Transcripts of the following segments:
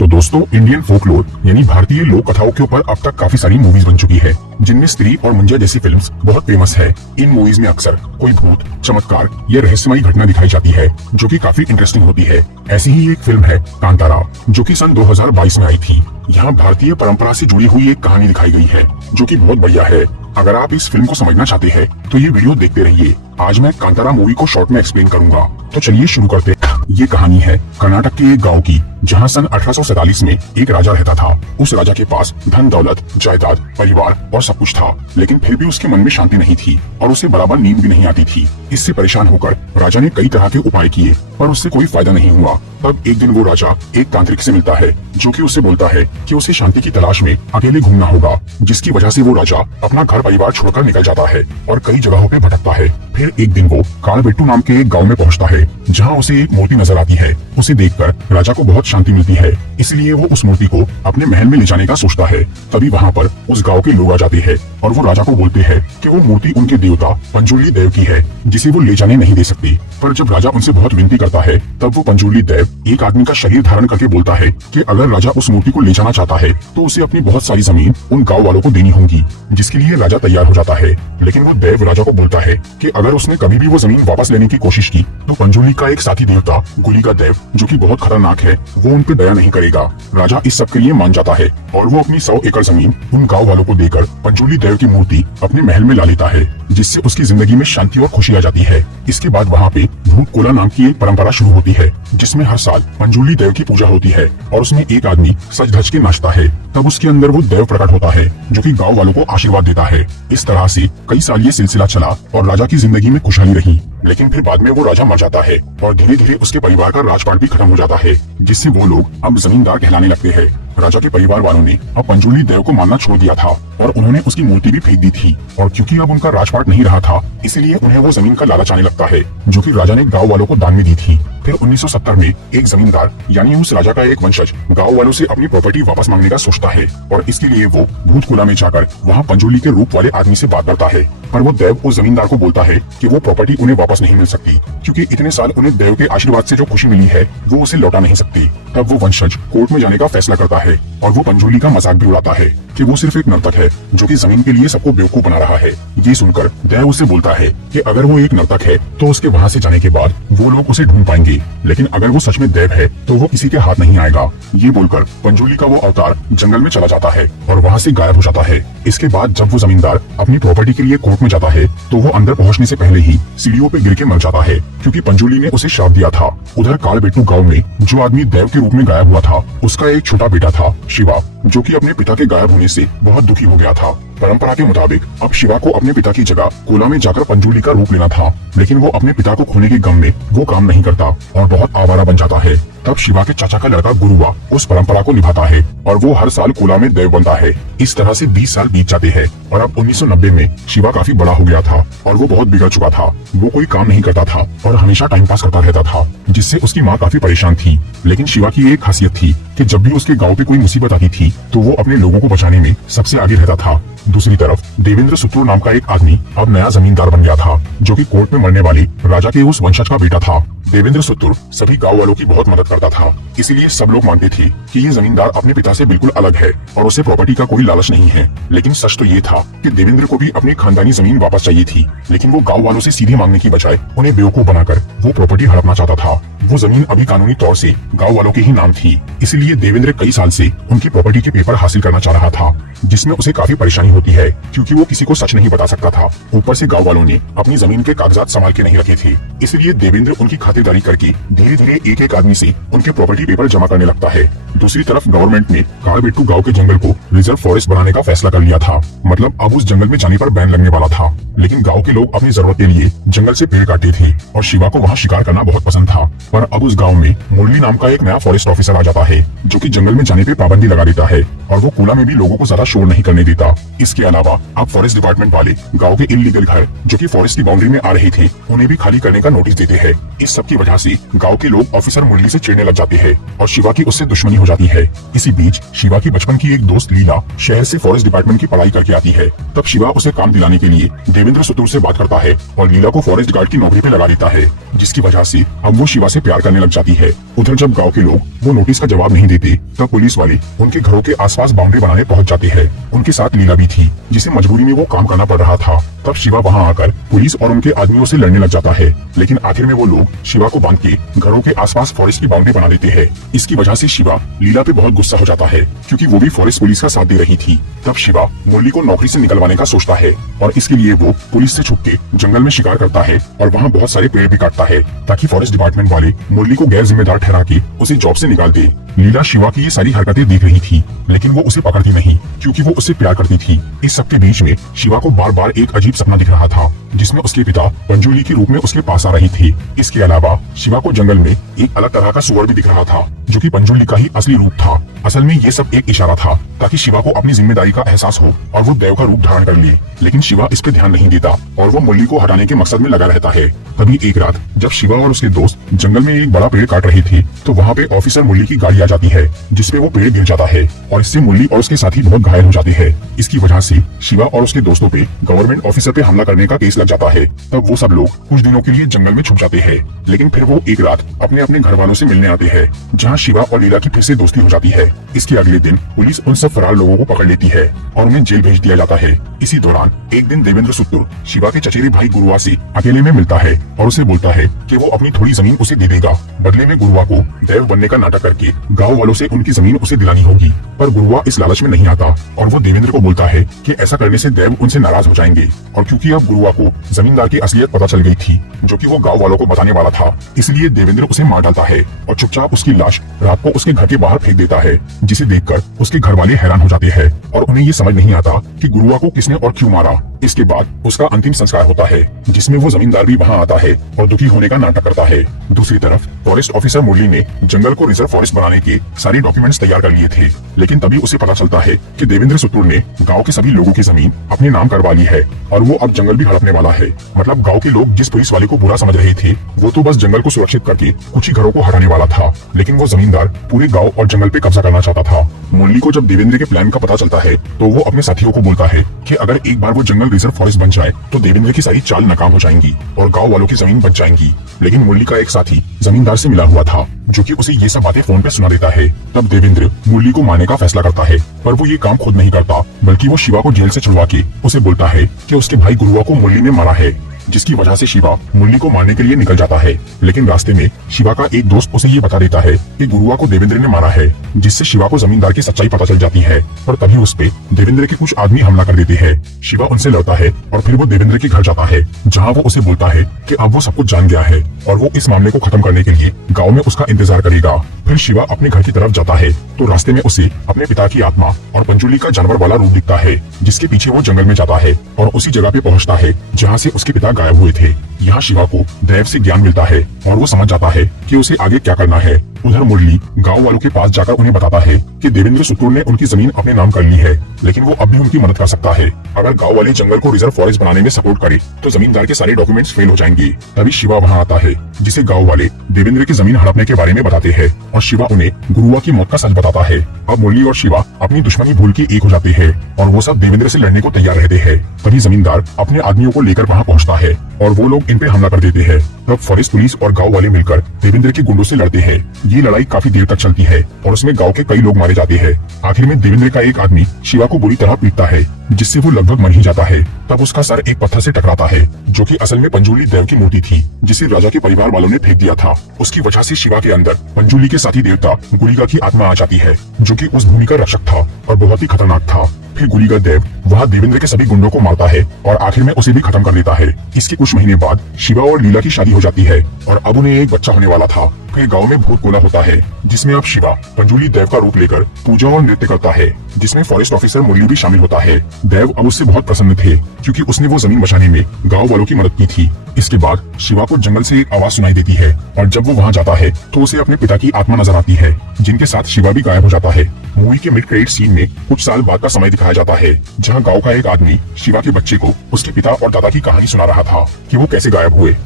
तो दोस्तों, Indian folklore यानी भारतीय लोक कथाओं के ऊपर अब तक काफी सारी मूवीज बन चुकी है, जिनमें स्त्री और मुंजा जैसी फिल्म्स बहुत फेमस है। इन मूवीज में अक्सर कोई भूत, चमत्कार या रहस्यमयी घटना दिखाई जाती है, जो कि काफी इंटरेस्टिंग होती है। ऐसी ही एक फिल्म है कांतारा, जो कि सन 2022 में आई थी। यहाँ भारतीय परंपरा से जुड़ी हुई एक कहानी दिखाई गई है, जो कि बहुत बढ़िया है। अगर आप इस फिल्म को समझना चाहते हैं तो ये वीडियो देखते रहिए। आज मैं कांतारा मूवी को शॉर्ट में एक्सप्लेन करूंगा, तो चलिए शुरू करते हैं। ये कहानी है कर्नाटक के एक गांव की, जहां सन 1847 में एक राजा रहता था। उस राजा के पास धन दौलत, जायदाद, परिवार और सब कुछ था, लेकिन फिर भी उसके मन में शांति नहीं थी और उसे बराबर नींद भी नहीं आती थी। इससे परेशान होकर राजा ने कई तरह के उपाय किए, पर उससे कोई फायदा नहीं हुआ। तब एक दिन वो राजा एक तांत्रिक से मिलता है, जो कि उससे बोलता है कि उसे शांति की तलाश में अकेले घूमना होगा, जिसकी वजह से वो राजा अपना घर परिवार छोड़कर निकल जाता है और कई जगहों पे भटकता है। फिर एक दिन वो कालबेट्टू नाम के एक गांव में पहुंचता है, जहां उसे एक मूर्ति नजर आती है। उसे देखकर राजा को बहुत शांति मिलती है, इसलिए वो उस मूर्ति को अपने महल में ले जाने का सोचता है। तभी वहाँ पर उस गांव के लोग आ जाते हैं और वो राजा को बोलते हैं कि वो मूर्ति उनके देवता पंजुर्ली देव की है, जिसे वो ले जाने नहीं दे सकती। पर जब राजा उनसे बहुत विनती करता है, तब वो पंजुर्ली देव एक आदमी का शरीर धारण करके बोलता है कि अगर राजा उस मूर्ति को ले जाना चाहता है तो उसे अपनी बहुत सारी जमीन उन गाँव वालों को देनी होगी, जिसके लिए राजा तैयार हो जाता है। लेकिन वो देव राजा को बोलता है कि अगर उसने कभी भी वो जमीन वापस लेने की कोशिश की तो पंजुर्ली का एक साथी देवता गुलिका देव, जो कि बहुत खतरनाक है, वो उन पे दया नहीं करेगा। राजा इस सब के लिए मान जाता है और वो अपनी 100 एकड़ जमीन उन गाँव वालों को देकर पंजुर्ली देव की मूर्ति अपने महल में ला लेता है, जिससे उसकी जिंदगी में शांति और खुशी आ जाती है। इसके बाद वहाँ पे भूत कोला नाम की एक परंपरा शुरू होती है, जिसमें हर साल पंजुर्ली देव की पूजा होती है और उसमें एक आदमी सज धज के नाचता है। तब उसके अंदर वो देव प्रकट होता है, जो कि गाँव वालों को आशीर्वाद देता है। इस तरह से कई साल ये सिलसिला चला और राजा की जिंदगी में खुशहाली रही। लेकिन फिर बाद में वो राजा मर जाता है और धीरे धीरे उसके परिवार का राजपाट भी खत्म हो जाता है, जिससे वो लोग अब जमींदार कहलाने लगते हैं। राजा के परिवार वालों ने अब पंजुर्ली देव को मानना छोड़ दिया था और उन्होंने उसकी मूर्ति भी फेंक दी थी। और क्योंकि अब उनका राजपाट नहीं रहा था, इसलिए उन्हें वो जमीन का लालच आने लगता है, जो कि राजा ने गाँव वालों को दान में दी थी। फिर 1970 में एक जमींदार यानी उस राजा का एक वंशज गाँव वालों से अपनी प्रॉपर्टी वापस मांगने का सोचता है और इसके लिए वो भूतकुला में जाकर वहाँ पंजुर्ली के रूप वाले आदमी से बात करता है। पर वो देव उस जमींदार को बोलता है कि वो प्रॉपर्टी उन्हें वापस नहीं मिल सकती, क्योंकि इतने साल उन्हें देव के आशीर्वाद से जो खुशी मिली है वो उसे लौटा नहीं सकती। तब वो वंशज कोर्ट में जाने का फैसला करता है और वो पंजुर्ली का मजाक भी उड़ाता है कि वो सिर्फ एक नर्तक है, जो कि जमीन के लिए सबको बेवकूफ बना रहा है। ये सुनकर देव उसे बोलता है कि अगर वो एक नर्तक है तो उसके वहाँ से जाने के बाद वो लोग उसे ढूंढ पाएंगे, लेकिन अगर वो सच में देव है तो वो किसी के हाथ नहीं आएगा। ये बोलकर पंजुर्ली का वो अवतार जंगल में चला जाता है और वहाँ से गायब हो जाता है। इसके बाद जब वो जमींदार अपनी प्रॉपर्टी के लिए कोर्ट में जाता है तो वो अंदर पहुँचने से पहले ही सीढ़ियों पे गिर के मर जाता है, क्योंकि पंजुर्ली ने उसे श्राप दिया था। उधर कालबेट्टू गाँव में जो आदमी देव के रूप में गायब हुआ था, उसका एक छोटा बेटा था शिवा, जो कि अपने पिता के गायब होने से बहुत दुखी हो गया था। परंपरा के मुताबिक अब शिवा को अपने पिता की जगह कोला में जाकर पंजुर्ली का रूप लेना था, लेकिन वो अपने पिता को खोने के गम में वो काम नहीं करता और बहुत आवारा बन जाता है। तब शिवा के चाचा का लड़का गुरुआ उस परंपरा को निभाता है और वो हर साल कोला में देव बनता है। इस तरह से 20 साल बीत जाते हैं और अब 1990 में शिवा काफी बड़ा हो गया था और वो बहुत बिगड़ चुका था। वो कोई काम नहीं करता था और हमेशा टाइम पास करता रहता था, जिससे उसकी माँ काफी परेशान थी। लेकिन शिवा की एक खासियत थी कि जब भी उसके गाँव पे कोई मुसीबत आती थी तो वो अपने लोगों को बचाने में सबसे आगे रहता था। दूसरी तरफ देवेंद्र सुत्तुर नाम का एक आदमी अब नया जमींदार बन गया था, जो कि कोर्ट में मरने वाले राजा के उस वंशज का बेटा था। देवेंद्र सुत्तुर सभी गाँव वालों की बहुत मदद करता था, इसीलिए सब लोग मानते थे कि ये जमींदार अपने पिता से बिल्कुल अलग है और उसे प्रॉपर्टी का कोई लालच नहीं है। लेकिन सच तो ये था कि देवेंद्र को भी अपनी खानदानी जमीन वापस चाहिए थी, लेकिन वो गाँव वालों से सीधे मांगने की बजाय उन्हें बेवकूफ बनाकर वो प्रॉपर्टी हड़पना चाहता था। वो जमीन अभी कानूनी तौर से गाँव वालों के ही नाम थी, इसलिए देवेंद्र कई साल से उनकी प्रॉपर्टी के पेपर हासिल करना चाह रहा था, जिसमें उसे काफी परेशानी होती है, क्योंकि वो किसी को सच नहीं बता सकता था। ऊपर से गाँव वालों ने अपनी जमीन के कागजात संभाल के नहीं रखे थे, इसलिए देवेंद्र उनकी खातिरदारी करके धीरे धीरे एक एक आदमी से उनके प्रॉपर्टी पेपर जमा करने लगता है। दूसरी तरफ गवर्नमेंट ने कालबेट्टू गाँव के जंगल को रिजर्व फॉरेस्ट बनाने का फैसला कर लिया था, मतलब अब उस जंगल में जाने पर बैन लगने वाला था। लेकिन गाँव के लोग अपनी जरूरत के लिए जंगल से पेड़ काटते थे और शिवा को वहाँ शिकार करना बहुत पसंद था। पर अब उस गाँव में मुरली नाम का एक नया फॉरेस्ट ऑफिसर आ जाता है, जो कि जंगल में जाने पे पाबंदी लगा देता है और वो कोला में भी लोगों को ज्यादा शोर नहीं करने देता। इसके अलावा अब फॉरेस्ट डिपार्टमेंट वाले गाँव के इल्लीगल घर जो कि फॉरेस्ट की बाउंड्री में आ रहे थे, उन्हें भी खाली करने का नोटिस देते हैं। इस सब की वजह से गाँव के लोग ऑफिसर मुरली से चिढ़ने लग जाते हैं और शिवा की उससे दुश्मनी हो जाती है। इसी बीच शिवा की बचपन की एक दोस्त लीला शहर से फॉरेस्ट डिपार्टमेंट की पढ़ाई करके आती है। तब शिवा उसे काम दिलाने के लिए देवेंद्र सुतुर से बात करता है और लीला को फॉरेस्ट गार्ड की नौकरी पे लगा देता है, जिसकी वजह से अब वो शिवा से प्यार करने लग जाती है। उधर जब गाँव के लोग वो नोटिस का जवाब नहीं देते तब पुलिस वाले उनके घरों के आसपास बाउंड्री बनाने पहुंच जाते हैं। उनके साथ लीला भी थी, जिसे मजबूरी में वो काम करना पड़ रहा था। तब शिवा वहां आकर पुलिस और उनके आदमियों से लड़ने लग जाता है, लेकिन आखिर में वो लोग शिवा को बांध के घरों के आसपास फॉरेस्ट की बाउंड्री बना देते हैं। इसकी वजह से शिवा लीला पे बहुत गुस्सा हो जाता है, क्योंकि वो भी फॉरेस्ट पुलिस का साथ दे रही थी। तब शिवा मुरली को नौकरी से निकलवाने का सोचता है और इसके लिए वो पुलिस से छुप के जंगल में शिकार करता है और वहाँ बहुत सारे पेड़ भी काटता है, ताकि फॉरेस्ट डिपार्टमेंट वाले मुरली को गैर जिम्मेदार ठहरा के उसे जॉब से निकाल दे। लीला शिवा की ये सारी हरकतें देख रही थी, लेकिन वो उसे पकड़ती नहीं, क्योंकि वो उससे प्यार करती थी। इस सब के बीच में शिवा को बार बार एक अजीब सपना दिख रहा था, जिसमें उसके पिता पंजुली के रूप में उसके पास आ रही थी। इसके अलावा शिवा को जंगल में एक अलग तरह का सुअर भी दिख रहा था, जो कि पंजुली का ही असली रूप था। असल में ये सब एक इशारा था, ताकि शिवा को अपनी जिम्मेदारी का एहसास हो और वो देव का रूप धारण कर ले। लेकिन शिवा इस पे ध्यान नहीं देता और वो मुरली को हटाने के मकसद में लगा रहता है। तभी एक रात जब शिवा और उसके दोस्त जंगल में एक बड़ा पेड़ काट रहे थे, तो वहाँ पे ऑफिसर मुरली की गाड़ी आ जाती है, जिसपे वो पेड़ गिर जाता है और इससे मुरली और उसके साथी बहुत घायल हो जाते हैं। इसकी वजह से शिवा और उसके दोस्तों पे गवर्नमेंट ऑफिसर पे हमला करने का केस लग जाता है। तब वो सब लोग कुछ दिनों के लिए जंगल में छुप जाते हैं, लेकिन फिर वो एक रात अपने अपने घर वालों से मिलने आते हैं, जहाँ शिवा और लीला की फिर से दोस्ती हो जाती है। इसके अगले दिन पुलिस उन सब फरार लोगों को पकड़ लेती है और उन्हें जेल भेज दिया जाता है। इसी दौरान एक दिन देवेंद्र सुतुर शिवा के चचेरे भाई गुरुआ से अकेले में मिलता है और उसे बोलता है कि वो अपनी थोड़ी जमीन उसे दे देगा। बदले में गुरुआ को देव बनने का नाटक करके गाँव वालों से उनकी जमीन उसे दिलानी होगी। पर गुरुआ इस लालच में नहीं आता और वो देवेंद्र को बोलता है कि ऐसा करने से देव उनसे नाराज हो जाएंगे। और क्योंकि अब गुरुआ को जमींदार की असलियत पता चल गई थी, जो कि वो गाँव वालों को बताने वाला था, इसलिए देवेंद्र उसे मार डालता है और चुपचाप उसकी लाश रात को उसके घर के बाहर फेंक देता है, जिसे देखकर उसके घर वाले हैरान हो जाते हैं और उन्हें ये समझ नहीं आता कि गुरुआ को किसने और क्यों मारा। इसके बाद उसका अंतिम संस्कार होता है, जिसमें वो जमींदार भी वहाँ आता है और दुखी होने का नाटक करता है। दूसरी तरफ फॉरेस्ट ऑफिसर मुरली ने जंगल को रिजर्व फॉरेस्ट बनाने के सारे डॉक्यूमेंट्स तैयार कर लिए थे, लेकिन तभी उसे पता चलता है कि देवेंद्र सुतुर ने गाँव के सभी लोगों की जमीन अपने नाम करवा ली है और वो अब जंगल भी हड़पने वाला है। मतलब गाँव के लोग जिस पुलिस वाले को बुरा समझ रहे थे, वो तो बस जंगल को सुरक्षित करके कुछ ही घरों को हटाने वाला था, लेकिन वो जमींदार पूरे गाँव और जंगल पे कब्जा करना चाहता था। मुरली को जब देवेंद्र के प्लान का पता चलता है, तो वो अपने साथियों को बोलता है कि अगर एक बार वो जंगल रिजर्व फॉरेस्ट बन जाए तो देवेंद्र की सारी चाल नाकाम हो जाएंगी और गांव वालों की जमीन बच जाएंगी। लेकिन मुरली का एक साथी जमींदार से मिला हुआ था, जो कि उसे ये सब बातें फोन पे सुना देता है। तब देवेंद्र मुरली को मारने का फैसला करता है, पर वो ये काम खुद नहीं करता, बल्कि वो शिवा को जेल से छुड़वा के उसे बोलता है कि उसके भाई गुरुआ को मुरली ने मारा है, जिसकी वजह से शिवा मुरली को मारने के लिए निकल जाता है। लेकिन रास्ते में शिवा का एक दोस्त उसे ये बता देता है कि गुरुआ को देवेंद्र ने मारा है, जिससे शिवा को जमींदार की सच्चाई पता चल जाती है। और तभी उस पे देवेंद्र के कुछ आदमी हमला कर देते हैं। शिवा उनसे लड़ता है और फिर वो देवेंद्र के घर जाता है, जहाँ वो उसे बोलता है कि अब वो सब कुछ जान गया है और वो इस मामले को खत्म करने के लिए गाँव में उसका इंतजार करेगा। फिर शिवा अपने घर की तरफ जाता है तो रास्ते में उसे अपने पिता की आत्मा और पंजुली का जानवर वाला रूप दिखता है, जिसके पीछे वो जंगल में जाता है और उसी जगह पे पहुंचता है जहां से उसके पिता गायब हुए थे। यहाँ शिवा को देव से ज्ञान मिलता है और वो समझ जाता है कि उसे आगे क्या करना है। उधर मुरली गांव वालों के पास जाकर उन्हें बताता है कि देवेंद्र सुतुर ने उनकी जमीन अपने नाम कर ली है, लेकिन वो अब भी उनकी मदद कर सकता है। अगर गांव वाले जंगल को रिजर्व फॉरेस्ट बनाने में सपोर्ट करे तो जमींदार के सारे डॉक्यूमेंट्स फेल हो जाएंगे। तभी शिवा वहाँ आता है, जिसे गाँव वाले देवेंद्र की जमीन हड़पने के बारे में बताते हैं और शिवा उन्हें गुरुआ की मौत का सच बताता है। अब मुरली और शिवा अपनी दुश्मनी भूल के एक हो जाते हैं और वो सब देवेंद्र से लड़ने को तैयार रहते हैं। तभी जमींदार अपने आदमियों को लेकर वहाँ पहुँचता है और वो लोग इन पे हमला कर देते हैं। तब फॉरेस्ट पुलिस और गाँव वाले मिलकर देवेंद्र के गुंडों से लड़ते हैं। ये लड़ाई काफी देर तक चलती है और उसमें गाँव के कई लोग मारे जाते हैं। आखिर में देवेंद्र का एक आदमी शिवा को बुरी तरह पीटता है, जिससे वो लगभग मर ही जाता है। तब उसका सर एक पत्थर से टकराता है, जो कि असल में पंजुली देव की मूर्ति थी, जिसे राजा के परिवार वालों ने फेंक दिया था। उसकी वजह से शिवा के अंदर पंजुली के साथी देवता गुलिगा की आत्मा आ जाती है, जो कि उस भूमि का रक्षक था और बहुत ही खतरनाक था। फिर गुलिगा देव वहाँ देवेंद्र के सभी गुंडों को मारता है और आखिर में उसे भी खत्म कर देता है। इसके कुछ महीने बाद शिवा और लीला की शादी हो जाती है और अब उन्हें एक बच्चा होने वाला था। फिर गांव में भूत कोला होता है, जिसमें अब शिवा पंजुली देव का रूप लेकर पूजा और नृत्य करता है, जिसमें फॉरेस्ट ऑफिसर मुरली भी शामिल होता है। देव अब उससे बहुत प्रसन्न थे, क्योंकि उसने वो जमीन बचाने में गांव वालों की मदद की थी। इसके बाद शिवा को जंगल से एक आवाज सुनाई देती है और जब वो वहाँ जाता है तो उसे अपने पिता की आत्मा नजर आती है, जिनके साथ शिवा भी गायब हो जाता है। मूवी के मिड क्रेडिट सीन में कुछ साल बाद का समय दिखाया जाता है, जहाँ गाँव का एक आदमी शिवा के बच्चे को उसके पिता और दादा की कहानी सुना रहा था कि वो कैसे गायब हुए।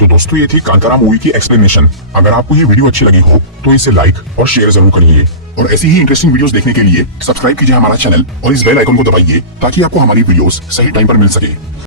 तो दोस्तों ये थी कांतारा मूवी की एक्सप्लेनेशन। अगर आपको ये वीडियो अच्छी लगी हो तो इसे लाइक और शेयर जरूर करिए और ऐसी ही इंटरेस्टिंग वीडियोस देखने के लिए सब्सक्राइब कीजिए हमारा चैनल और इस बेल आइकन को दबाइए ताकि आपको हमारी वीडियोस सही टाइम पर मिल सके।